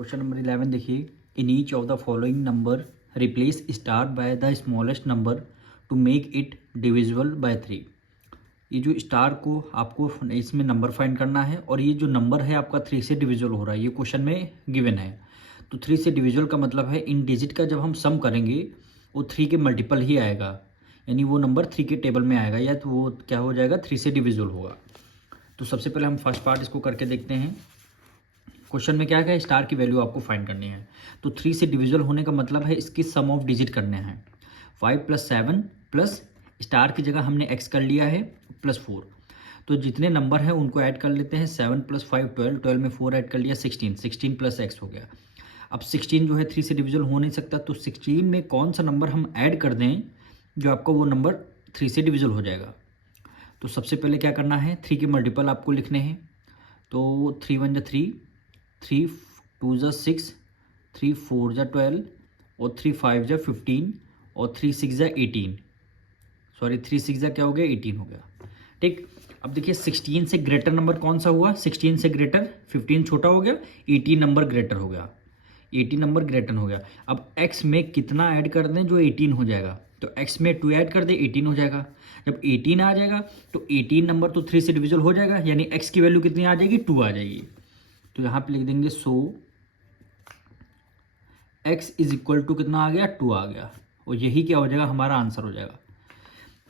Question number 11 देखिए, in each of the following number replace star by the smallest number two make it divisible by 3। ये जो star को आपको इसमें number find करना है और ये जो नंबर है आपका 3 से डिविजिबल हो रहा है, ये क्वेश्चन में गिवन है। तो 3 से डिविजिबल का मतलब है इन डिजिट का जब हम सम करेंगे वो 3 के मल्टीपल ही आएगा, यानी वो नंबर 3 के टेबल में आएगा या तो वो क्या हो जाएगा 3 से डिविजिबल होगा। तो सबसे पहले हम फर्स्ट पार्ट इसको करके देखते हैं। क्वेश्चन में क्या है, स्टार की वैल्यू आपको फाइंड करनी है। तो 3 से डिविजिबल होने का मतलब है इसकी सम ऑफ डिजिट करने हैं। 5 + 7 प्लस स्टार की जगह हमने x कर लिया है +4। तो जितने नंबर हैं उनको ऐड कर लेते हैं। 7 + 5 12, 12 में 4 ऐड कर लिया 16, 16 + x हो गया। अब 16 जो है 3 से डिविजिबल हो नहीं सकता, तो 16 में कौन सा नंबर हम ऐड कर दें जो आपका वो नंबर 3 से डिविजिबल हो जाएगा। तो सबसे पहले क्या करना है, 3 के मल्टीपल आपको लिखने हैं। तो 3 × 1 = 3, 3 × 2 = 6, 3 × 4 = 12 और 3 × 5 = 15 और 3 × 6 = 18। सॉरी 3 × 6 क्या हो गया 18 हो गया। ठीक, अब देखिए 16 से ग्रेटर नंबर कौन सा हुआ, 16 से ग्रेटर 15 छोटा हो गया, 18 नंबर ग्रेटर हो गया, 18 नंबर ग्रेटर हो गया। अब x में कितना ऐड कर दें जो 18 हो जाएगा, तो x में 2 ऐड कर दे 18 हो जाएगा। जब 18 आ जाएगा तो 18 नंबर तो 3 से डिविजिबल हो जाएगा, यानी x की वैल्यू कितनी आ जाएगी 2 आ जाएगी। तो यहाँ पे लिख देंगे सो x = कितना आ गया 2 आ गया, और यही क्या हो जाएगा हमारा आंसर हो जाएगा।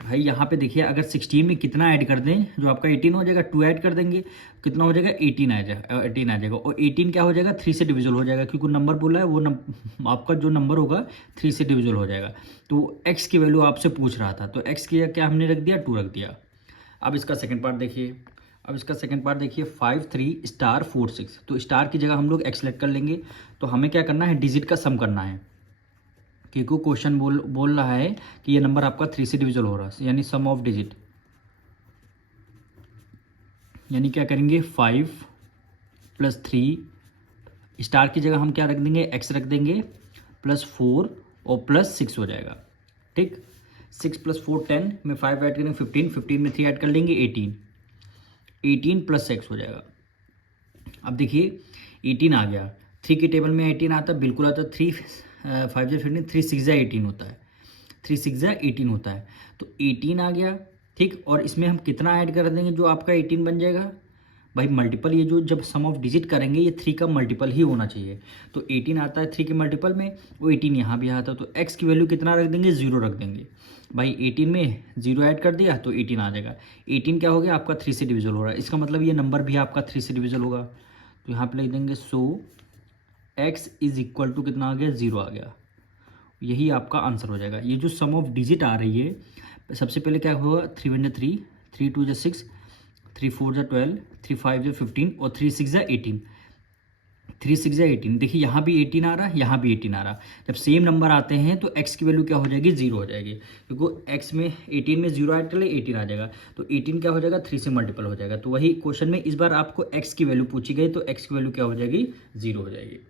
भाई यहाँ पे देखिए अगर 16 में कितना ऐड कर दें जो आपका 18 हो जाएगा, 2 ऐड कर देंगे कितना हो जाएगा 18 आ जाएगा, 18 आ जाएगा। और 18 क्या हो जाएगा 3 से डिविजिबल हो जाएगा, क्योंकि नंबर बोला है वो आपका जो नंबर होगा 3 से डिविजिबल हो जाएगा। तो x की वैल्यू आपसे पूछ रहा था, तो x की क्या हमने रख दिया 2 रख दिया। अब इसका सेकेंड पार्ट देखिए, 5 3 स्टार 4 6। तो स्टार की जगह हम लोग x सेलेक्ट कर लेंगे। तो हमें क्या करना है, डिजिट का सम करना है, क्योंकि क्वेश्चन बोल रहा है कि ये नंबर आपका 3 से डिविजिबल हो रहा है, यानी सम ऑफ डिजिट। यानी क्या करेंगे 5 + 3 स्टार की जगह हम क्या रख देंगे x रख देंगे +4 और +6 हो जाएगा। ठीक, 6 + 4 10 में 5 ऐड करेंगे 15, 15 में 3 ऐड कर लेंगे 18, 18 + x हो जाएगा। अब देखिए 18 आ गया, 3 के टेबल में 18 आता है, बिल्कुल आता है। 3 5 × 15, 3 × 6 = 18 होता है, 3 × 6 = 18 होता है। तो 18 आ गया। ठीक, और इसमें हम कितना ऐड कर देंगे जो आपका 18 बन जाएगा। भाई मल्टीपल, ये जो जब सम ऑफ डिजिट करेंगे ये 3 का मल्टीपल ही होना चाहिए। तो 18 आता है 3 के मल्टीपल में, वो 18 यहाँ भी आता है। तो x की वैल्यू कितना रख देंगे 0 रख देंगे। भाई 18 में 0 ऐड कर दिया तो 18 आ जाएगा। 18 क्या हो गया आपका 3 से डिविजिबल हो रहा है, इसका मतलब ये नंबर भी आपका 3 से डिविजिबल होगा। तो यहाँ पे लिख देंगे सो x = कितना आ गया 0 आ गया। यही आपका आंसर हो जाएगा। ये जो सम ऑफ डिजिट आ रही है, सबसे पहले क्या होगा 3 × 1 = 3, 3 × 2 = 6, 3 × 4 = 12, 3 × 5 = 15 और 3 × 6 = 18, 3 × 6 = 18। देखिए यहाँ भी 18 आ रहा है, यहाँ भी 18 आ रहा है। जब सेम नंबर आते हैं तो x की वैल्यू क्या हो जाएगी 0 हो जाएगी, क्योंकि x में 18 में 0 ऐड कर ले 18 आ जाएगा। तो 18 क्या हो जाएगा 3 से मल्टीपल हो जाएगा। तो वही क्वेश्चन में इस बार आपको x की वैल्यू पूछी गई, तो x की वैल्यू क्या हो जाएगी 0 हो जाएगी।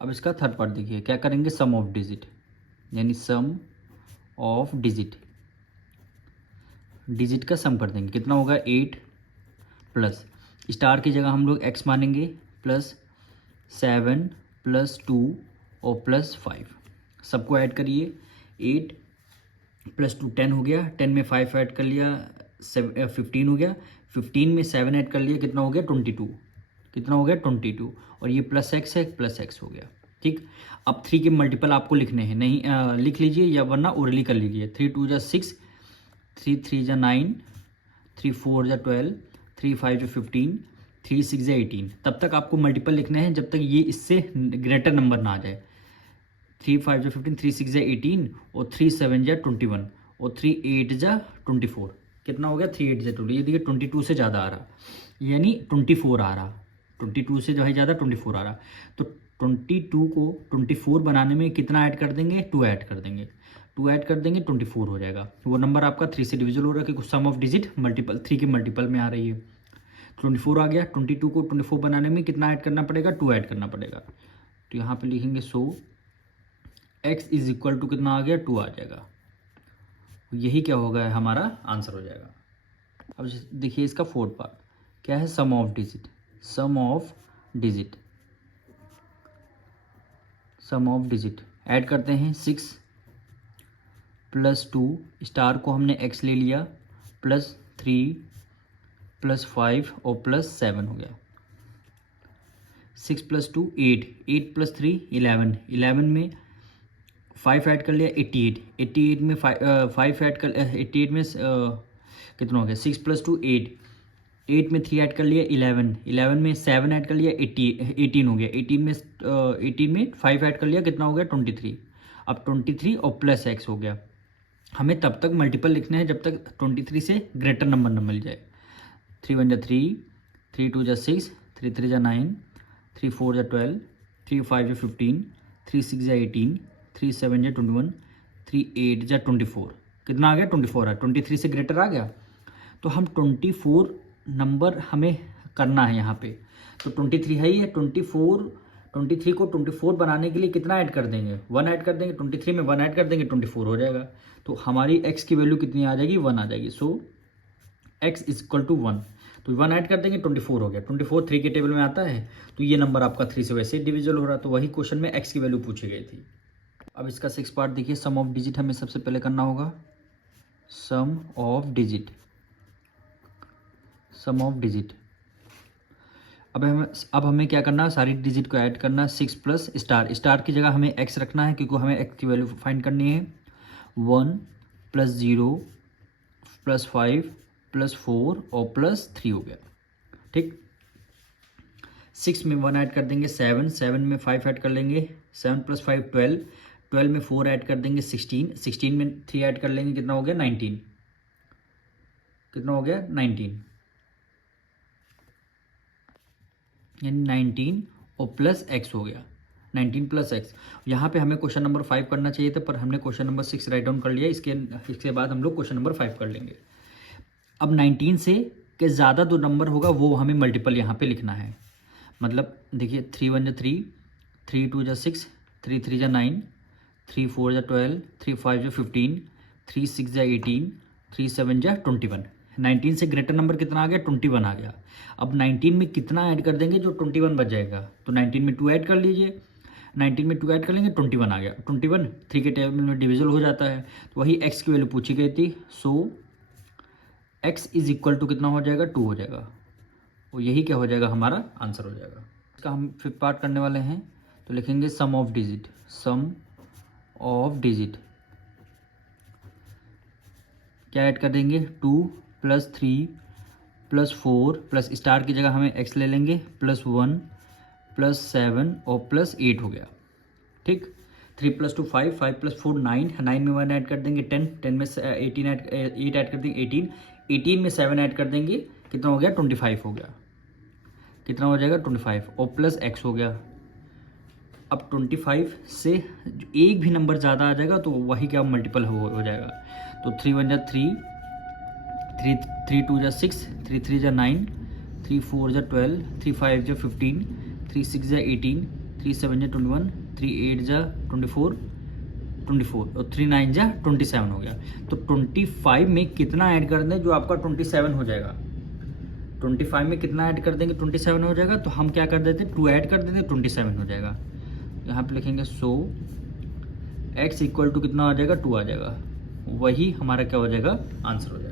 अब इसका थर्ड पार्ट देखिए, क्या करेंगे सम ऑफ डिजिट, यानी सम ऑफ डिजिट, डिजिट का सम कर देंगे। कितना होगा 8 प्लस स्टार की जगह हम लोग x मानेंगे +7 + 2 और +5, सबको ऐड करिए। 8 + 2 10 हो गया, 10 में 5 ऐड कर लिया 15 हो गया, 15 में 7 ऐड कर लिया कितना हो गया 22, कितना हो गया 22, और ये +x है +x हो गया। ठीक, अब 3 के मल्टीपल आपको लिखने हैं, नहीं लिख लीजिए या वरना ओरली कर लीजिए। 3 × 2 = 6, 3 × 3 = 9, 3 × 4 = 12, 3 × 5 = 15, 3 × 6 = 18। तब तक आपको मल्टीपल लिखने हैं जब तक ये इससे ग्रेटर नंबर ना आ जाए। 3 × 5 = 15, 3 × 6 = 18 और 3 × 7 = 21 और 3 × 8 = 24। कितना हो गया 3 × 8 = 20। ये देखिए 22 से ज़्यादा आ रहा, यानी 24 आ रहा, 22 से जो है ज़्यादा 24 आ रहा। तो 22 को 24 बनाने में कितना ऐड कर देंगे 2 ऐड कर देंगे, 2 ऐड कर देंगे 24 हो जाएगा। वो नंबर आपका 3 से डिविजिबल हो रहा है, क्योंकि सम ऑफ डिजिट मल्टीपल 3 के मल्टीपल में आ रही है। 24 आ गया, 22 को 24 बनाने में कितना ऐड करना पड़ेगा 2 ऐड करना पड़ेगा। तो यहाँ पे लिखेंगे सो x = कितना आ गया 2 आ जाएगा। यही क्या होगा हमारा आंसर हो जाएगा। अब देखिए इसका फोर्थ पार्ट क्या है, sum of digit, sum of digit. Sum of digit add करते हैं 6 + 2 स्टार को हमने x ले लिया +3 +5 और +7 हो गया। 6 + 2 8, 8 + 3 11, 11 में 5 ऐड कर लिया 88, 88 में 5 ऐड कर 88 में कितना हो गया 6 + 2 8, 8 में 3 ऐड कर लिया 11, 11 में 7 ऐड कर लिया 18 हो गया, 18 में 5 ऐड कर लिया कितना हो गया 23। अब 23 और +x हो गया। हमें तब तक मल्टीपल लिखना है जब तक 23 से ग्रेटर नंबर न मिल जाए। 3 × 1 = 3, 3 × 2 = 6, 3 × 3 = 9, 3 × 4 = 12, 3 × 5 = 15, 3 × 6 = 18, 3 × 7 = 21, 3 × 8 = 24। कितना आ गया 24 है। 23 से ग्रेटर आ गया तो हम 24 नंबर हमें करना है यहाँ पे। तो 23 है ही है। 23 को 24 बनाने के लिए कितना ऐड कर देंगे 1 ऐड कर देंगे। 23 में 1 ऐड कर देंगे 24 हो जाएगा। तो हमारी x की वैल्यू कितनी आ जाएगी 1 आ जाएगी। सो x = 1, तो 1 ऐड कर देंगे 24 हो गया। 24 3 के टेबल में आता है तो ये नंबर आपका 3 से वैसे डिविजिबल हो रहा। तो वही क्वेश्चन में x की वैल्यू पूछी गई थी। अब इसका 6 पार्ट देखिए। सम ऑफ डिजिट हमें सबसे पहले करना होगा। सम ऑफ डिजिट अब हमें क्या करना है सारी डिजिट को ऐड करना है। 6 प्लस स्टार की जगह हमें x रखना है क्योंकि हमें x की वैल्यू फाइंड करनी है। 1 + 0 + 5 + 4 और +3 हो गया। ठीक, 6 में 1 ऐड कर देंगे 7, 7 में 5 ऐड कर लेंगे 7 + 5 12, 12 में 4 ऐड कर देंगे 16, 16 में 3 ऐड कर लेंगे कितना हो गया 19, कितना हो गया 19, यानी 19 और +x हो गया 19 + x। यहाँ पे हमें क्वेश्चन नंबर 5 करना चाहिए था पर हमने क्वेश्चन नंबर 6 राइट डाउन कर लिया। इसके बाद हम लोग क्वेश्चन नंबर 5 कर लेंगे। अब 19 से के ज़्यादा जो नंबर होगा वो हमें मल्टीपल यहाँ पे लिखना है। मतलब देखिए 3 × 1 = 3, 3 × 2 = 6, 3 × 3 = 9, 3 × 4 = 12, 3 × 5 = 15, 3 × 6 = 18, 3 × 7 = 21। 19 से ग्रेटर नंबर कितना आ गया 21 आ गया। अब 19 में कितना ऐड कर देंगे जो 21 बच जाएगा। तो 19 में 2 ऐड कर लीजिए। 19 में 2 ऐड कर लेंगे 21 आ गया। 21 3 के टेबल में डिविजिबल हो जाता है। तो वही x की वैल्यू पूछी गई थी। सो x = कितना हो जाएगा 2 हो जाएगा। और यही क्या हो जाएगा हमारा आंसर हो जाएगा। इसका हम 5th पार्ट करने वाले हैं। तो लिखेंगे सम ऑफ डिजिट क्या ऐड कर देंगे 2 + 3 + 4 प्लस स्टार की जगह हमें x ले लेंगे +1 +7 और +8 हो गया। ठीक, 3 + 2 5, 5 + 4 9, 9 में 1 ऐड कर देंगे 10, 10 में 8 ऐड कर देंगे 18, 18 में 7 ऐड कर देंगे कितना हो गया 25 हो गया। कितना हो जाएगा 25 और +x हो गया। अब 25 से एक भी नंबर ज़्यादा आ जाएगा तो वही क्या मल्टीपल हो जाएगा। तो 3 × 1 = 3, 3 × 2 = 6, 3 × 3 = 9, 3 × 4 = 12, 3 × 5 = 15, 3 × 6 = 18, 3 × 7 = 21, 3 × 8 = 24 और 3 × 9 = 27 हो गया। तो 25 में कितना ऐड कर दें जो आपका 27 हो जाएगा। 25 में कितना ऐड कर देंगे 27 हो जाएगा। तो हम क्या कर देते 2 ऐड कर देते 27 हो जाएगा। यहाँ पे लिखेंगे सो x = कितना आ जाएगा 2 आ जाएगा। वही हमारा क्या हो जाएगा आंसर हो जाएगा।